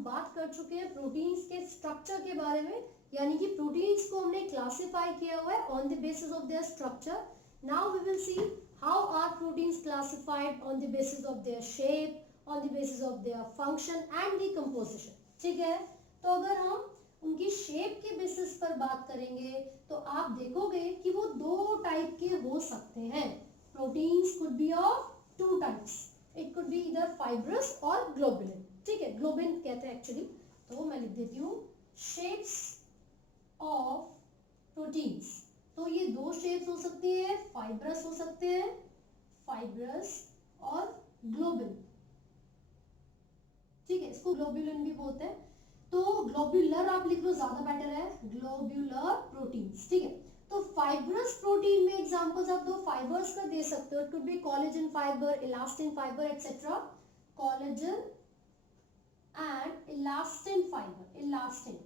हम बात कर चुके हैं प्रोटीन्स के स्ट्रक्चर के बारे में, यानी कि प्रोटीन्स को हमने क्लासिफाई किया हुआ है on the basis of their structure. Now we will see how are proteins classified on the basis of their shape, on the basis of their function and the composition. ठीक है, तो अगर हम उनकी शेप के बेसिस पर बात करेंगे तो आप देखोगे कि वो दो टाइप के हो सकते हैं. Proteins could be of two types. It could B इधर फाइब्रस और ग्लोबुलिन. ठीक है, ग्लोबिन कहते हैं एक्चुअली. तो मैं लिख देती हूँ शेप्स ऑफ प्रोटीन्स. तो ये दो शेप्स हो सकती है, फाइब्रस हो सकते हैं, फाइब्रस और ग्लोबिन. ठीक है, इसको ग्लोबुलिन भी बोलते हैं. तो ग्लोब्यूलर आप लिख लो, ज्यादा बेटर है, ग्लोब्यूलर प्रोटीन्स. ठीक है, तो फाइब्रस प्रोटीन में एग्जांपल्स आप दो फाइबर्स का दे सकते हो. It could B collagen fibre, elastin fibre etcetera. Collagen and elastin fiber, elastin,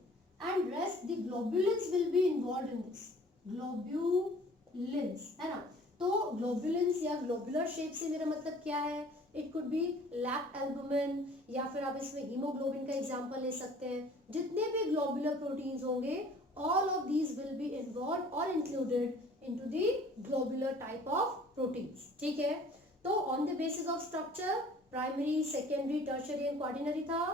and rest the globulins will be involved in this. Globulins है ना. तो globulins या globular shape से मेरा मतलब क्या है? It could be lactic albumin या फिर आप इसमें hemoglobin का एग्जांपल ले सकते हैं. जितने भी globular proteins होंगे all of these will be involved or included into the globular type of proteins. ठीक है, तो on the basis of structure primary, secondary, tertiary and quaternary था.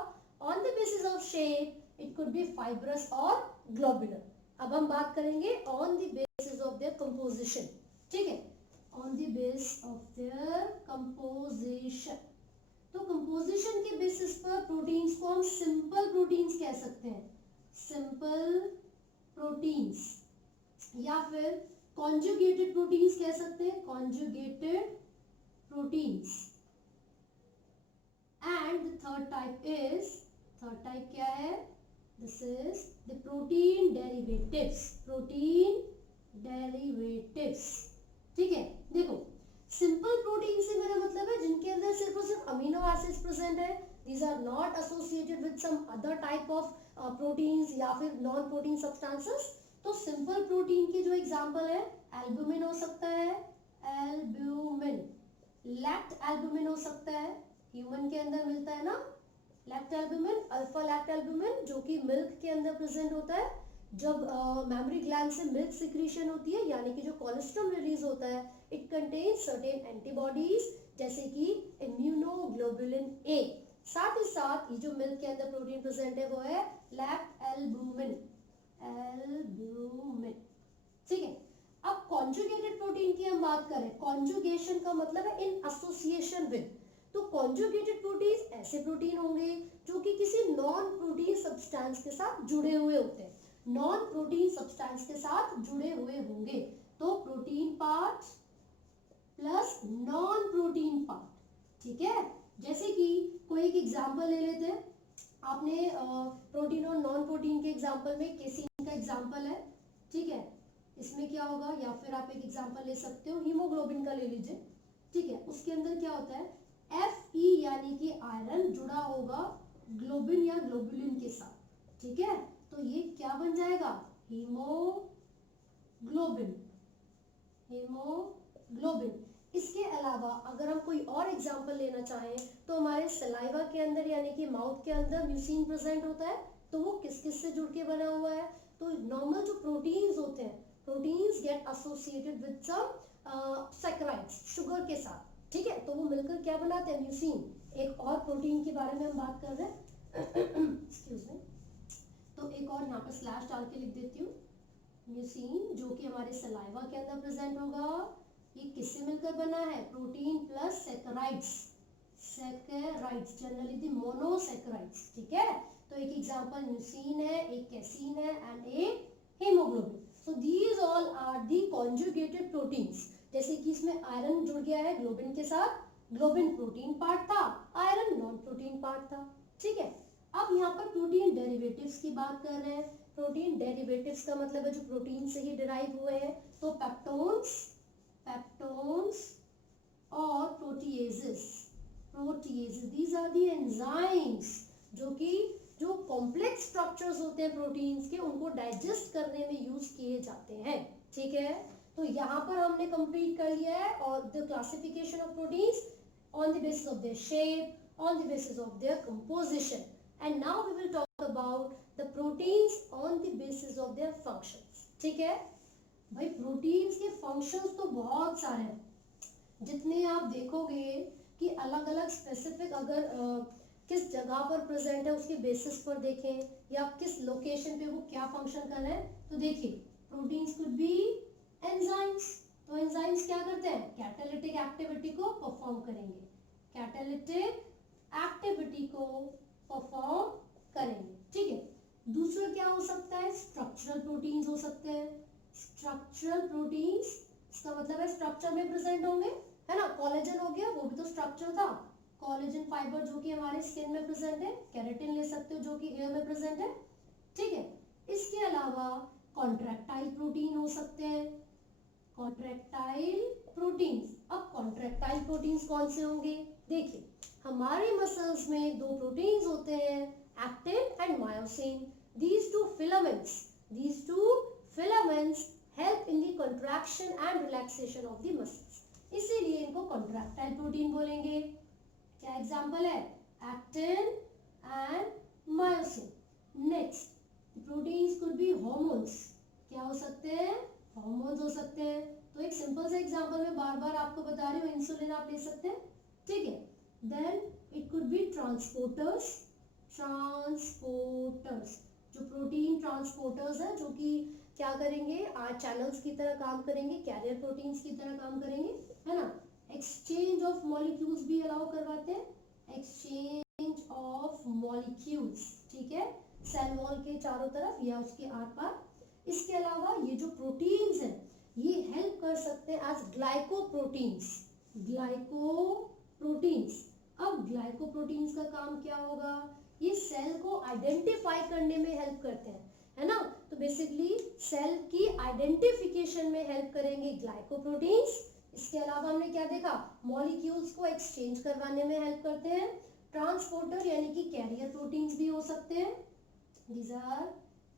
On the basis of shape it could be fibrous और globular. अब हम बात करेंगे on the basis of their composition. ठीक है, on the base of their composition. तो composition के बेसिस पर प्रोटीन्स को हम सिंपल प्रोटीन्स कह सकते हैं, सिंपल प्रोटीन्स, या फिर कॉन्जुगेटेड प्रोटीन्स कह सकते हैं, conjugated proteins. And the third type क्या है? This is the protein derivatives. Protein derivatives. ठीक है, देखो सिंपल प्रोटीन से मेरा मतलब है जिनके अंदर सिर्फ और सिर्फ अमीनो एसिड्स प्रेजेंट है. These are not associated with some other type of proteins या फिर नॉन प्रोटीन सब्सटेंसेस. तो सिंपल प्रोटीन की जो एग्जांपल है, एल्बुमिन हो सकता है, एल्बुमिन. लैक्ट एल्बुमिन हो सकता है, ह्यूमन के अंदर मिलता है ना लैक्ट एल्बुमिन, अल्फा लैक्ट एल्बुमिन, जो कि मिल्क के अंदर प्रेजेंट होता है. जब मैमरी ग्लैंड से मिल्क सिक्रीशन होती है, यानी कि जो कोलेस्ट्रॉल रिलीज होता है, इट कंटेन्स सर्टेन एंटीबॉडीज जैसे कि इम्यूनोग्लोबुलिन ए. साथ ही साथ ये जो मिल्क के अंदर प्रोटीन प्रेजेंट है वो है लैक्ट एल्बुमिन, एल्बुमिन. ठीक है, अब कॉन्जुगेटेड प्रोटीन की हम बात करें. कॉन्जुगेशन का मतलब है इन एसोसिएशन विद. तो कॉन्जुगेटेड प्रोटीन ऐसे प्रोटीन होंगे जो कि किसी नॉन प्रोटीन सब्सटेंस के साथ जुड़े हुए होते हैं, नॉन प्रोटीन सब्सटेंस के साथ जुड़े हुए होंगे. तो protein part plus non protein part. ठीक है, जैसे कि कोई एक एग्जांपल ले लेते हैं. आपने प्रोटीन और नॉन प्रोटीन के एग्जांपल में केसीन का एग्जांपल है. ठीक है, इसमें क्या होगा, या फिर आप एक एग्जांपल ले सकते हो हीमोग्लोबिन का ले लीजिए. ठीक है, उसके अंदर क्या होता है, Fe यानी कि आयरन जुड़ा होगा ग्लोबिन या ग्लोबुलिन के साथ. ठीक है, तो ये क्या बन जाएगा, हीमोग्लोबिन, हीमोग्लोबिन. इसके अलावा अगर हम कोई और एग्जांपल लेना चाहें तो हमारे सलाइवा के अंदर यानी कि माउथ के अंदर म्यूसिन प्रेजेंट होता है. तो वो किस किस से जुड़ के बना हुआ है, तो नॉर्मल जो प्रोटीन्स होते हैं, proteins get associated with some saccharides, sugar के साथ. ठीक है, तो वो मिलकर क्या बनाते हैं, म्यूसिन. एक और प्रोटीन के बारे में हम बात कर रहे हैं, एक्सक्यूज मी. तो एक और यहाँ पर स्लैश डाल के लिख देती हूँ, म्यूसिन, जो कि हमारे सलाइवा के अंदर प्रेजेंट होगा. ये किससे मिलकर बना है, protein plus saccharides, saccharides generally the monosaccharides. ठीक है, तो एक एग्जांपल म्यूसिन है, एक कैसीन है एंड एक haemoglobin. So these all are the conjugated proteins. जैसे कि इसमें आयरन जुड़ गया है ग्लोबिन के साथ, ग्लोबिन प्रोटीन पार्ट था, आयरन नॉन प्रोटीन पार्ट था. ठीक है, अब यहाँ पर प्रोटीन डेरिवेटिव्स की बात कर रहे हैं. प्रोटीन डेरिवेटिव्स का मतलब है जो प्रोटीन से ही डिराइव हुए हैं. तो पेप्टोन्स, पेप्टोन्स और proteases, proteases, these are the enzymes जो कि जो कॉम्प्लेक्स स्ट्रक्चर्स होते हैं प्रोटीन्स के, उनको डाइजेस्ट करने में यूज किए जाते हैं. ठीक है, तो यहाँ पर हमने कंप्लीट कर लिया है और the classification of proteins on the basis of their shape, on the basis of their composition. And now we will talk about the proteins on the basis of their functions. ठीक है भाई, proteins के functions तो बहुत सारे हैं, जितने आप देखोगे कि अलग अलग स्पेसिफिक अगर किस जगह पर प्रेजेंट है उसके बेसिस पर देखें या किस लोकेशन पे वो क्या फंक्शन कर रहे हैं। तो देखिए प्रोटीन्स कुड बी एंजाइम्स, तो एंजाइम्स क्या करते हैं, कैटालिटिक एक्टिविटी को परफॉर्म करेंगे, कैटालिटिक एक्टिविटी को परफॉर्म करेंगे। ठीक है, दूसरा क्या हो सकता है, स्ट्रक्चरल प्रोटीन्स हो सकते हैं। स्ट्रक्चरल प्रोटीन्स इसका मतलब है स्ट्रक्चर में प्रेजेंट होंगे, है ना। कोलेजन हो गया, वो भी तो स्ट्रक्चर था, कोलेजन फाइबर जो कि हमारे स्किन में प्रेजेंट है। केराटिन ले सकते हो जो कि हेयर में प्रेजेंट है। ठीक है, इसके अलावा कॉन्ट्रैक्टाइल प्रोटीन हो सकते हैं, कॉन्ट्रैक्टाइल प्रोटीन्स। अब कॉन्ट्रैक्टाइल प्रोटीन्स कौन से होंगे, देखिए हमारे मसल्स में दो प्रोटीन्स होते हैं, actin and myosin. these two filaments help in the contraction and relaxation of the muscles, इसीलिए इनको कॉन्ट्रैक्टाइल प्रोटीन बोलेंगे। क्या एग्जांपल है, actin and myosin. Next proteins could be hormones, क्या हो सकते हैं, हार्मोन्स हो सकते हैं। तो एक सिंपल सा एग्जांपल मैं बार बार आपको बता रही हूँ, इंसुलिन आप ले सकते हैं। ठीक है, then it could be transporters, जो प्रोटीन ट्रांसपोर्टर्स है, जो कि क्या करेंगे, चैनल्स की तरह काम करेंगे, कैरियर प्रोटीन्स की तरह काम करेंगे, है ना। एक्सचेंज ऑफ मॉलिक्यूल्स भी अलाउ करवाते हैं, एक्सचेंज ऑफ मॉलिक्यूल्स। ठीक है, सेल वॉल के चारों तरफ या उसके आर पार। इसके अलावा ये जो प्रोटीन्स हैं ये हेल्प कर सकते हैं एज ग्लाइकोप्रोटीन्स, ग्लाइकोप्रोटीन्स। अब ग्लाइकोप्रोटीन्स का काम क्या होगा, ये सेल को आइडेंटिफाई करने में हेल्प करते हैं, है ना। तो बेसिकली सेल की आइडेंटिफिकेशन में हेल्प करेंगे ग्लाइकोप्रोटीन्स। इसके अलावा हमने क्या देखा, मॉलिक्यूल्स को एक्सचेंज करवाने में हेल्प करते हैं। ट्रांसपोर्टर यानी कि कैरियर प्रोटीन्स भी हो सकते हैं, दीज आर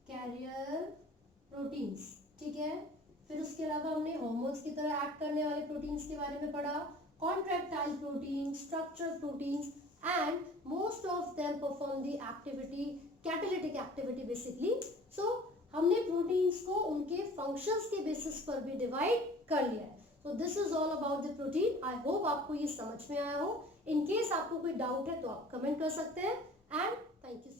कैरियर प्रोटीन्स। ठीक है, फिर उसके अलावा हमने हार्मोन्स की तरह एक्ट करने वाले प्रोटीन्स के बारे में पढ़ा, contractile protein, structural proteins, and most of them perform the activity, catalytic activity basically. So हमने प्रोटीन्स को उनके फंक्शंस के बेसिस पर भी डिवाइड कर लिया है। So this is all about the protein. I hope आपको ये समझ में आया हो। इन केस आपको कोई डाउट है तो आप कमेंट कर सकते हैं, एंड थैंक यू।